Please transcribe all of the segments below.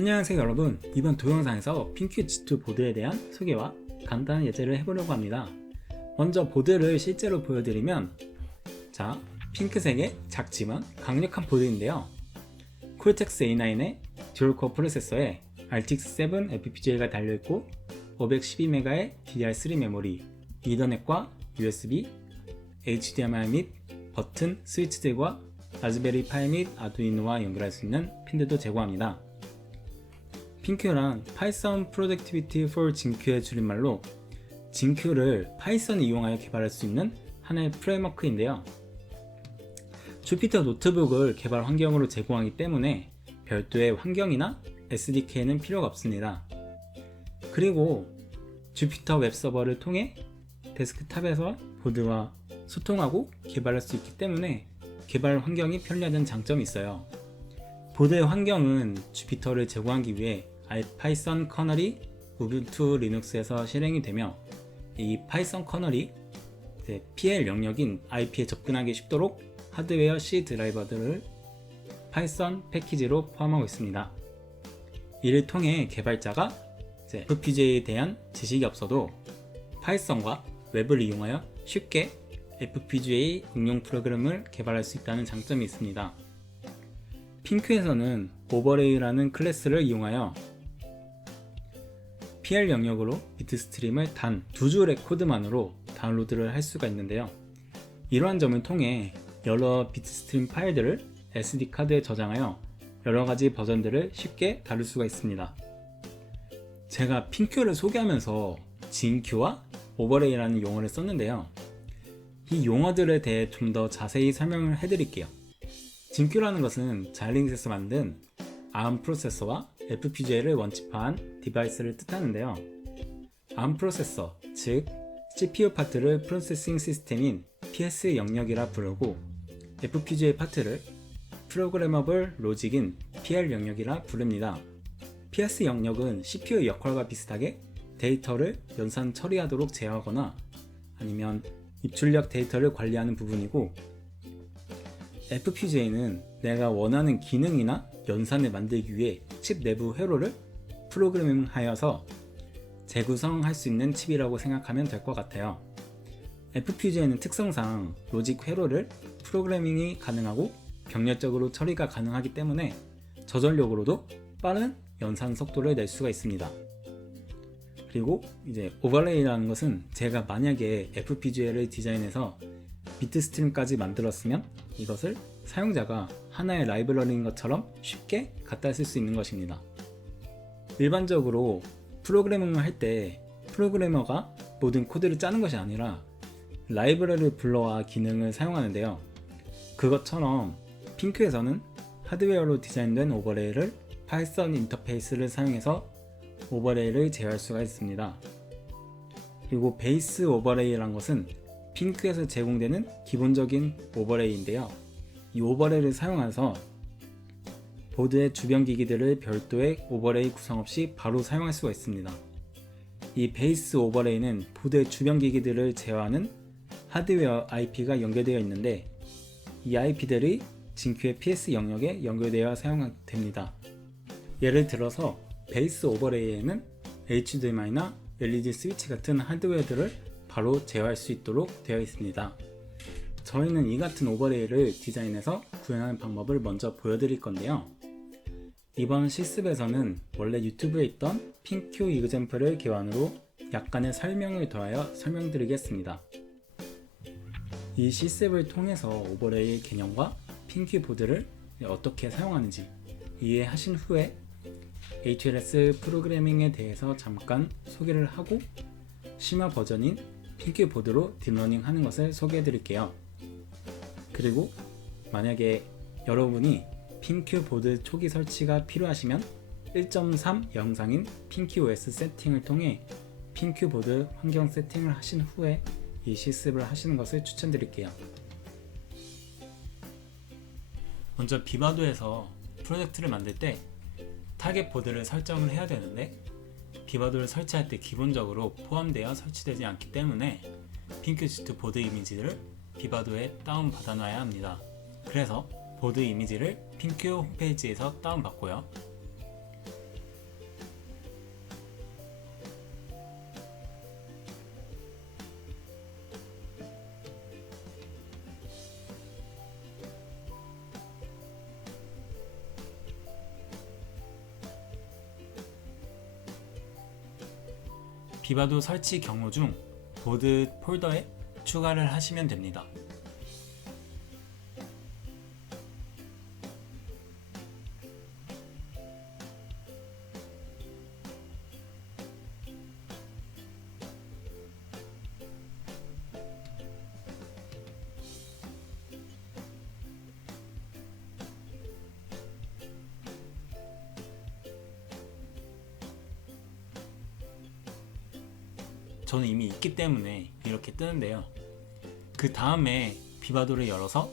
안녕하세요 여러분. 이번 동영상에서 핑크 G2 보드에 대한 소개와 간단한 예제를 해보려고 합니다. 먼저 보드를 실제로 보여드리면 자 핑크색의 작지만 강력한 보드인데요. 콜텍스 A9의 듀얼코어 프로세서에 RTX 7 FPGA가 달려있고 512MB의 DDR3 메모리, 이더넷과 USB, HDMI 및 버튼, 스위치들과 라즈베리 파이 및 아두이노와 연결할 수 있는 핀들도 제공합니다. 핑큐란 파이썬 프로덕티비티 for 진큐의 줄임말로 진큐를 파이썬을 이용하여 개발할 수 있는 하나의 프레임워크인데요. 주피터 노트북을 개발 환경으로 제공하기 때문에 별도의 환경이나 SDK는 필요가 없습니다. 그리고 주피터 웹 서버를 통해 데스크탑에서 보드와 소통하고 개발할 수 있기 때문에 개발 환경이 편리하다는 장점이 있어요. 보드의 환경은 주피터를 제공하기 위해 파이썬 커널이 우분투 리눅스에서 실행이 되며 이 파이썬 커널이 PL 영역인 IP에 접근하기 쉽도록 하드웨어 C 드라이버들을 파이썬 패키지로 포함하고 있습니다. 이를 통해 개발자가 FPGA에 대한 지식이 없어도 파이썬과 웹을 이용하여 쉽게 FPGA 응용 프로그램을 개발할 수 있다는 장점이 있습니다. 핑크에서는 오버레이라는 클래스를 이용하여 PL 영역으로 비트 스트림을 단 두 줄의 코드만으로 다운로드를 할 수가 있는데요. 이러한 점을 통해 여러 비트 스트림 파일들을 SD 카드에 저장하여 여러 가지 버전들을 쉽게 다룰 수가 있습니다. 제가 핑큐를 소개하면서 진큐와 오버레이라는 용어를 썼는데요. 이 용어들에 대해 좀 더 자세히 설명을 해드릴게요. 진큐라는 것은 자일링스에서 만든 ARM 프로세서와 FPGA를 원칙화한 디바이스를 뜻하는데요. ARM 프로세서, 즉 CPU 파트를 프로세싱 시스템인 PS 영역이라 부르고 FPGA 파트를 프로그래머블 로직인 PL 영역이라 부릅니다. PS 영역은 CPU 역할과 비슷하게 데이터를 연산 처리하도록 제어하거나 아니면 입출력 데이터를 관리하는 부분이고 FPGA는 내가 원하는 기능이나 연산을 만들기 위해 칩 내부 회로를 프로그래밍하여서 재구성할 수 있는 칩이라고 생각하면 될 것 같아요. FPGA는 특성상 로직 회로를 프로그래밍이 가능하고 병렬적으로 처리가 가능하기 때문에 저전력으로도 빠른 연산 속도를 낼 수가 있습니다. 그리고 이제 오버레이라는 것은 제가 만약에 FPGA를 디자인해서 비트 스트림까지 만들었으면 이것을 사용자가 하나의 라이브러리인 것처럼 쉽게 갖다 쓸 수 있는 것입니다. 일반적으로 프로그래밍을 할 때 프로그래머가 모든 코드를 짜는 것이 아니라 라이브러리를 불러와 기능을 사용하는데요. 그것처럼 핑크에서는 하드웨어로 디자인된 오버레이를 파이썬 인터페이스를 사용해서 오버레이를 제어할 수가 있습니다. 그리고 베이스 오버레이란 것은 핑크에서 제공되는 기본적인 오버레이인데요. 이 오버레이를 사용해서 보드의 주변 기기들을 별도의 오버레이 구성 없이 바로 사용할 수가 있습니다. 이 베이스 오버레이는 보드의 주변 기기들을 제어하는 하드웨어 IP가 연결되어 있는데 이 IP들이 진큐의 PS 영역에 연결되어 사용됩니다. 예를 들어서 베이스 오버레이에는 HDMI나 LED 스위치 같은 하드웨어들을 바로 제어할 수 있도록 되어 있습니다. 저희는 이 같은 오버레이를 디자인해서 구현하는 방법을 먼저 보여드릴 건데요. 이번 실습에서는 원래 유튜브에 있던 핑큐 이그젠플을 기반으로 약간의 설명을 더하여 설명드리겠습니다. 이 실습을 통해서 오버레이 개념과 핑큐 보드를 어떻게 사용하는지 이해하신 후에 HLS 프로그래밍에 대해서 잠깐 소개를 하고 심화 버전인 핑큐 보드로 딥러닝 하는 것을 소개해 드릴게요. 그리고 만약에 여러분이 핑큐 보드 초기 설치가 필요하시면 1.3 영상인 핑큐 OS 세팅을 통해 핑큐 보드 환경 세팅을 하신 후에 이 실습을 하시는 것을 추천드릴게요. 먼저 비바도에서 프로젝트를 만들 때 타겟 보드를 설정을 해야 되는데 비바도를 설치할 때 기본적으로 포함되어 설치되지 않기 때문에 핑크시트 보드 이미지를 비바도에 다운 받아 놔야 합니다. 그래서 보드 이미지를 핑크 홈페이지에서 다운받고요. 비바도 설치 경로 중 보드 폴더에 추가를 하시면 됩니다. 때문에 이렇게 뜨는데요. 그 다음에 비바도를 열어서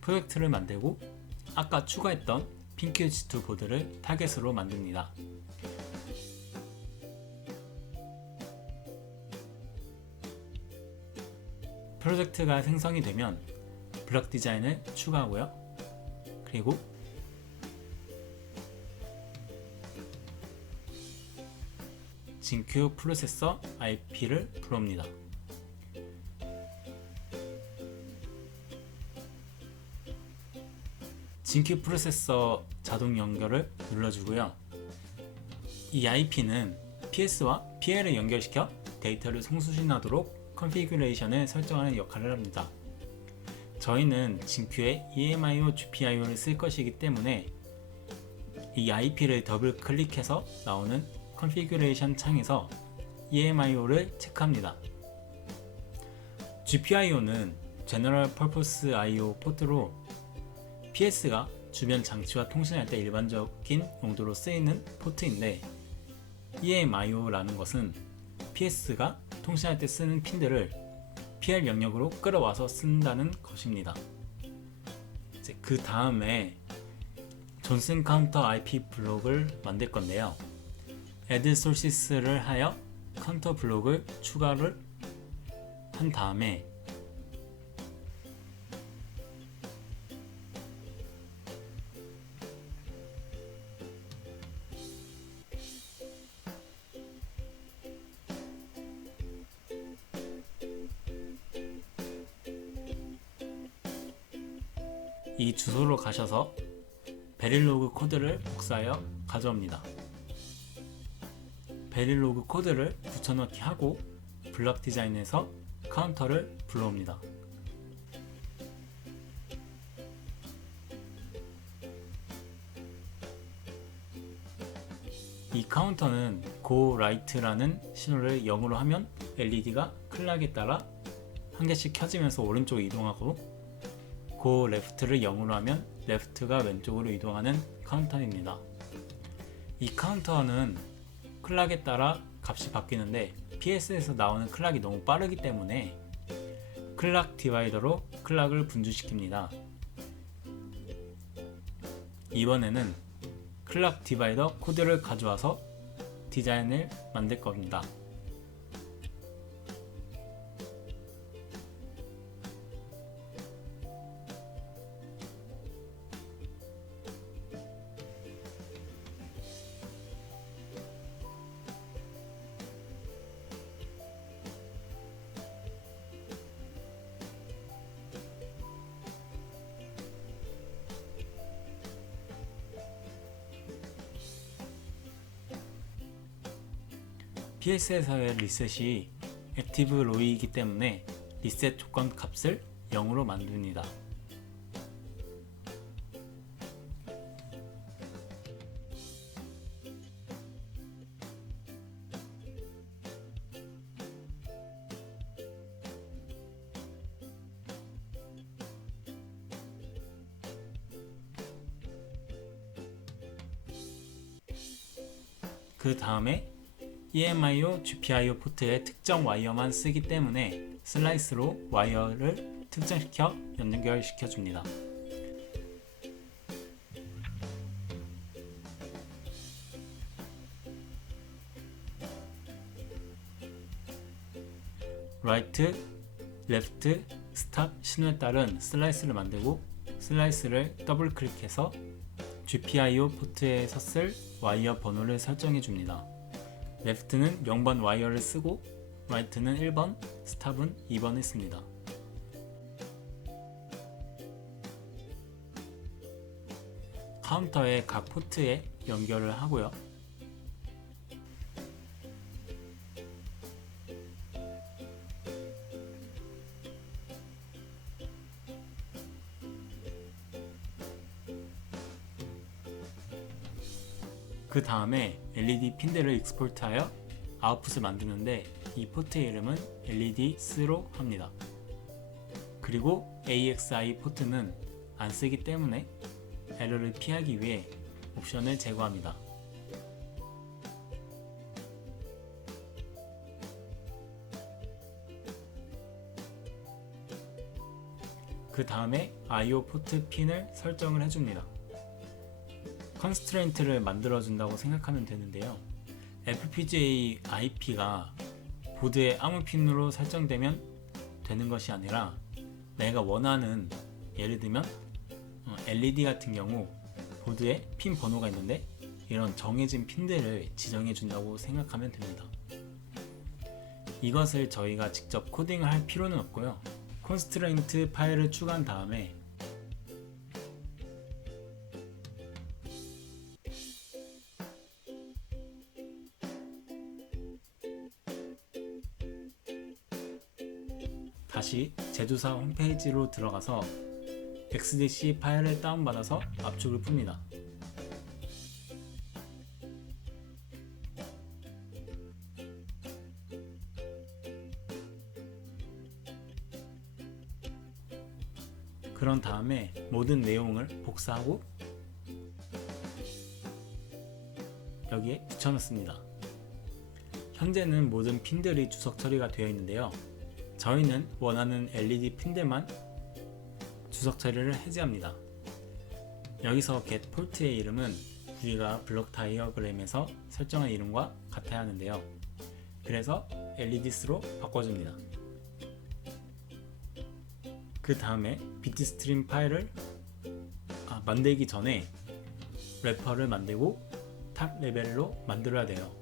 프로젝트를 만들고 아까 추가했던 핑크 G2 보드를 타겟으로 만듭니다. 프로젝트가 생성이 되면 블럭 디자인을 추가하고요. 그리고 진큐 프로세서 IP를 불러옵니다. 진큐 프로세서 자동 연결을 눌러주고요. 이 IP는 PS와 PL을 연결시켜 데이터를 송수신하도록 컨피그레이션을 설정하는 역할을 합니다. 저희는 진큐에 EMIO GPIO를 쓸 것이기 때문에 이 IP를 더블 클릭해서 나오는 컨피그레이션 창에서 EMIO를 체크합니다. GPIO는 General Purpose IO 포트로 PS가 주변 장치와 통신할 때 일반적인 용도로 쓰이는 포트인데 EMIO라는 것은 PS가 통신할 때 쓰는 핀들을 PL 영역으로 끌어와서 쓴다는 것입니다. 그 다음에 존슨 카운터 IP 블록을 만들 건데요. add sources를 하여 카운터 블록을 추가를 한 다음에 이 주소로 가셔서 베릴로그 코드를 복사하여 가져옵니다. 베릴로그 코드를 붙여넣기 하고 블럭 디자인에서 카운터를 불러옵니다. 이 카운터는 go right라는 신호를 0으로 하면 LED가 클락에 따라 한 개씩 켜지면서 오른쪽으로 이동하고 go left를 0으로 하면 left가 왼쪽으로 이동하는 카운터입니다. 이 카운터는 클락에 따라 값이 바뀌는데 PS에서 나오는 클락이 너무 빠르기 때문에 클락 디바이더로 클락을 분주시킵니다. 이번에는 클락 디바이더 코드를 가져와서 디자인을 만들 겁니다. PS에서의 리셋이 액티브 로이이기 때문에 리셋 조건 값을 0으로 만듭니다. 그 다음에 EMIO, GPIO 포트의 특정 와이어만 쓰기 때문에 슬라이스로 와이어를 특정시켜 연결시켜 줍니다. 라이트, 레프트, 스탑 신호에 따른 슬라이스를 만들고 슬라이스를 더블 클릭해서 GPIO 포트에서 쓸 와이어 번호를 설정해 줍니다. 레프트는 0번 와이어를 쓰고 라이트는 1번, 스탑은 2번 했습니다. 카운터에 각 포트에 연결을 하고요. 다음에 LED 핀들을 익스포트하여 아웃풋을 만드는데 이 포트의 이름은 LED-S로 합니다. 그리고 AXI 포트는 안 쓰기 때문에 에러를 피하기 위해 옵션을 제거합니다. 그 다음에 I/O 포트 핀을 설정을 해줍니다. 컨스트레인트를 만들어준다고 생각하면 되는데요. FPGA IP가 보드의 아무 핀으로 설정되면 되는 것이 아니라 내가 원하는 예를 들면 어, LED 같은 경우 보드에 핀 번호가 있는데 이런 정해진 핀들을 지정해 준다고 생각하면 됩니다. 이것을 저희가 직접 코딩을 할 필요는 없고요. 컨스트레인트 파일을 추가한 다음에 제조사 홈페이지로 들어가서 XDC 파일을 다운받아서 압축을 풉니다. 그런 다음에 모든 내용을 복사하고 여기에 붙여넣습니다. 현재는 모든 핀들이 주석 처리가 되어 있는데요. 저희는 원하는 LED 핀들만 주석 처리를 해제합니다. 여기서 get port의 이름은 우리가 블록 다이어그램에서 설정한 이름과 같아야 하는데요. 그래서 LED스로 바꿔줍니다. 그 다음에 비트 스트림 파일을 아, 만들기 전에 래퍼를 만들고 탑 레벨로 만들어야 돼요.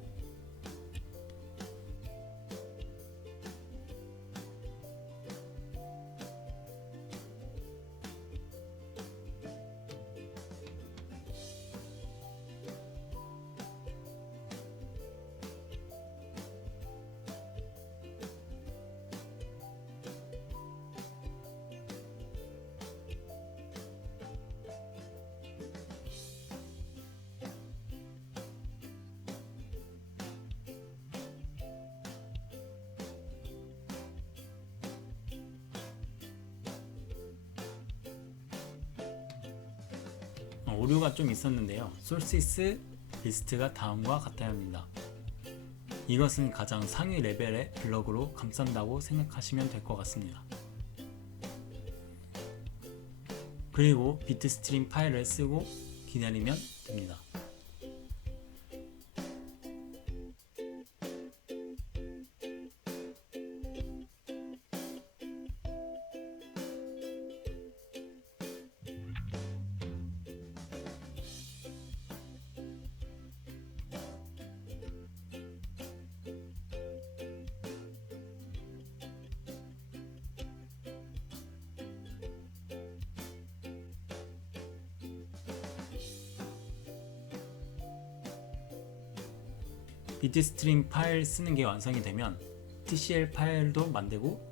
오류가 좀 있었는데요. 소시스 리스트가 다음과 같아야 합니다. 이것은 가장 상위 레벨의 블럭으로 감싼다고 생각하시면 될 것 같습니다. 그리고 비트 스트림 파일을 쓰고 기다리면 됩니다. 비트스트림 파일 쓰는 게 완성이 되면 TCL 파일도 만들고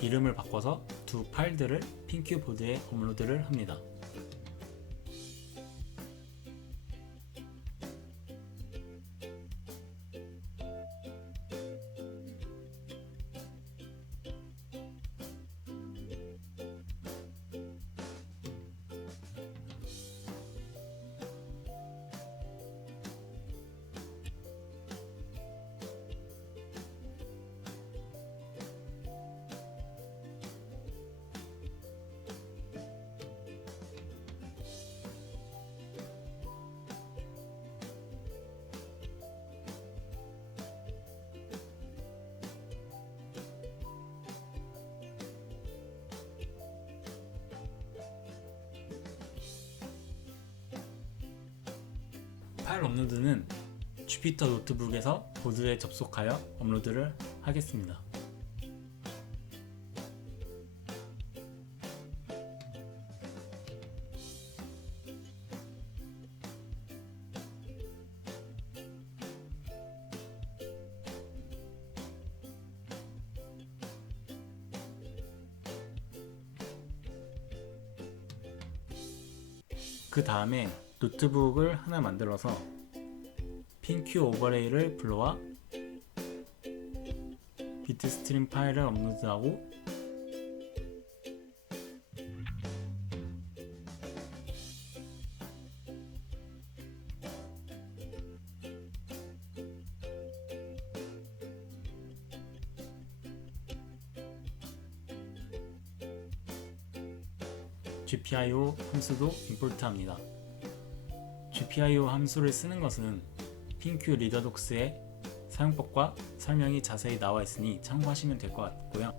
이름을 바꿔서 두 파일들을 핑큐 보드에 업로드를 합니다. 파일 업로드는 주피터 노트북에서 보드에 접속하여 업로드를 하겠습니다. 그 다음에 노트북을 하나 만들어서 핀큐 오버레이를 불러와 비트 스트림 파일을 업로드하고 GPIO 함수도 임포트합니다. GPIO 함수를 쓰는 것은 핀큐 리더독스의 사용법과 설명이 자세히 나와 있으니 참고하시면 될 것 같고요.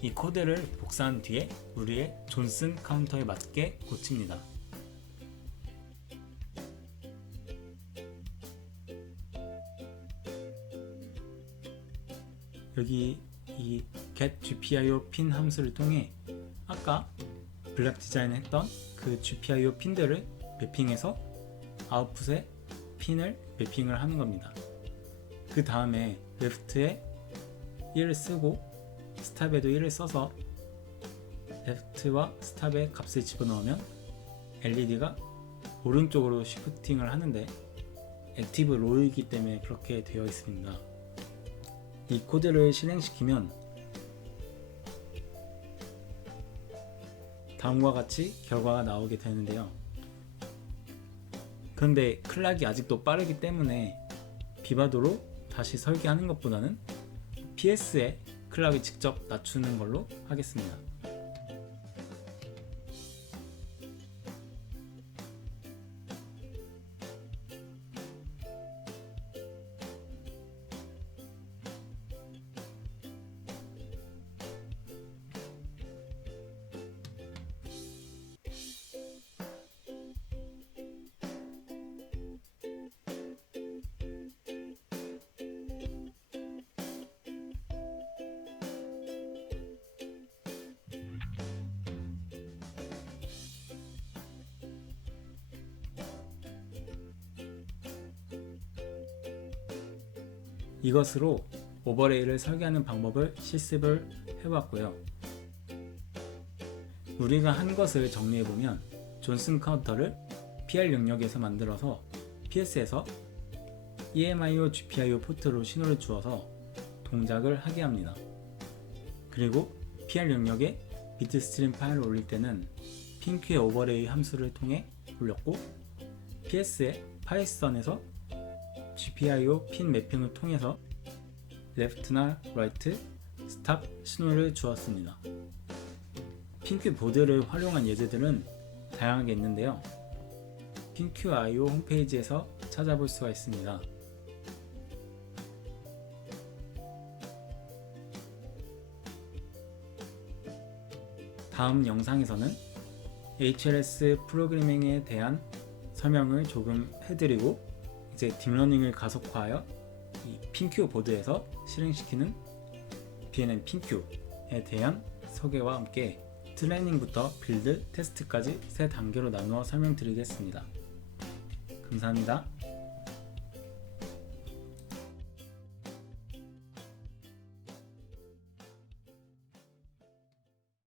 이 코드를 복사한 뒤에 우리의 존슨 카운터에 맞게 고칩니다. 여기 이 get GPIO 핀 함수를 통해 아까 블랙 디자인 했던 그 GPIO 핀들을 매핑해서 아웃풋에 핀을 매핑을 하는 겁니다. 그 다음에 레프트에 1을 쓰고 스탑에도 1을 써서 레프트와 스탑의 값을 집어넣으면 LED가 오른쪽으로 시프팅을 하는데 액티브 로이기 때문에 그렇게 되어 있습니다. 이 코드를 실행시키면 다음과 같이 결과가 나오게 되는데요. 그런데 클락이 아직도 빠르기 때문에 비바도로 다시 설계하는 것보다는 PS에 클락을 직접 낮추는 걸로 하겠습니다. 이것으로 오버레이를 설계하는 방법을 실습을 해봤고요. 우리가 한 것을 정리해보면 존슨 카운터를 PR 영역에서 만들어서 PS에서 EMIO GPIO 포트로 신호를 주어서 동작을 하게 합니다. 그리고 PR 영역에 비트 스트림 파일을 올릴 때는 핑크의 오버레이 함수를 통해 올렸고 PS의 파이썬에서 GPIO 핀 매핑을 통해서 left나 right, stop 신호를 주었습니다. 핑크 보드를 활용한 예제들은 다양하게 있는데요. 핑크IO 홈페이지에서 찾아볼 수가 있습니다. 다음 영상에서는 HLS 프로그래밍에 대한 설명을 조금 해드리고 이 제 딥러닝을 가속화하여 이 핀큐 보드에서 실행시키는 BNN 핀큐에 대한 소개와 함께 트레이닝부터 빌드, 테스트까지 세 단계로 나누어 설명드리겠습니다. 감사합니다.